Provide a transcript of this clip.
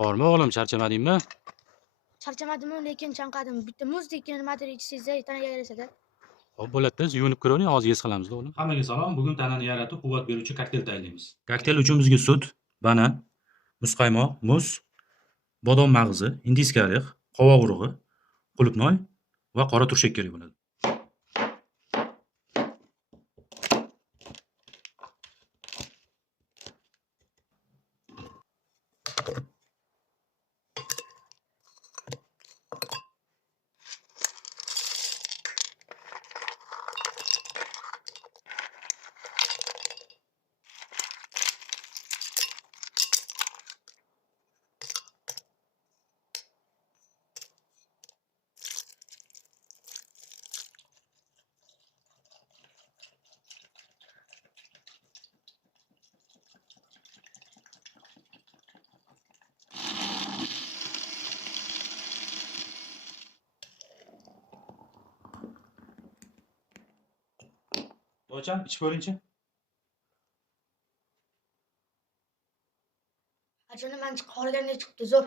Bormi o'g'lim, charchamadingmi? Charchamadim, lekin chanqadim. Bitta muzdek nimadir ichsangiz tanaga yarashadi. Xo'p, bo'ladi-da, yuvinib ko'ravering, hozir yes qilamiz-da o'g'lim. Hammaga salom. Bugun tanani yaratib, quvvat beruvchi kokteyl tayyorlaymiz. Kokteyl uchun bizga sut, banan, muzqaymoq, muz, bodom mag'zi, indiyskiy orix, qovoq urug'i, qulupnoy va qora turshak kerak bo'ladi. To'ychan, ichib ko'ringchi. Ajini men qoriganday chiqibdi, zo'r.